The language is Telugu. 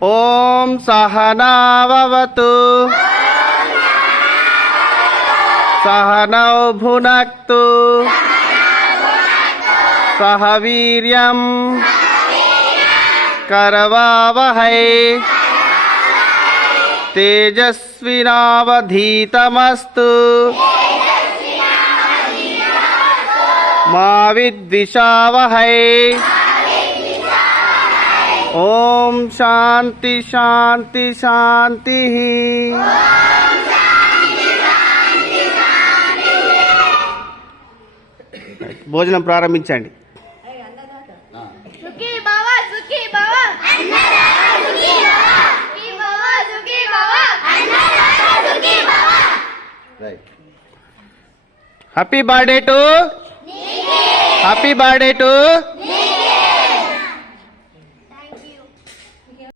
ఓం సహనావవతు సహనౌ భునక్తు సహ వీర్యం కరవావహై తేజస్వినావధీతమస్తు మా విద్విషావహై. ఓం శాంతి శాంతి శాంతి. భోజనం ప్రారంభించండి. Happy birthday to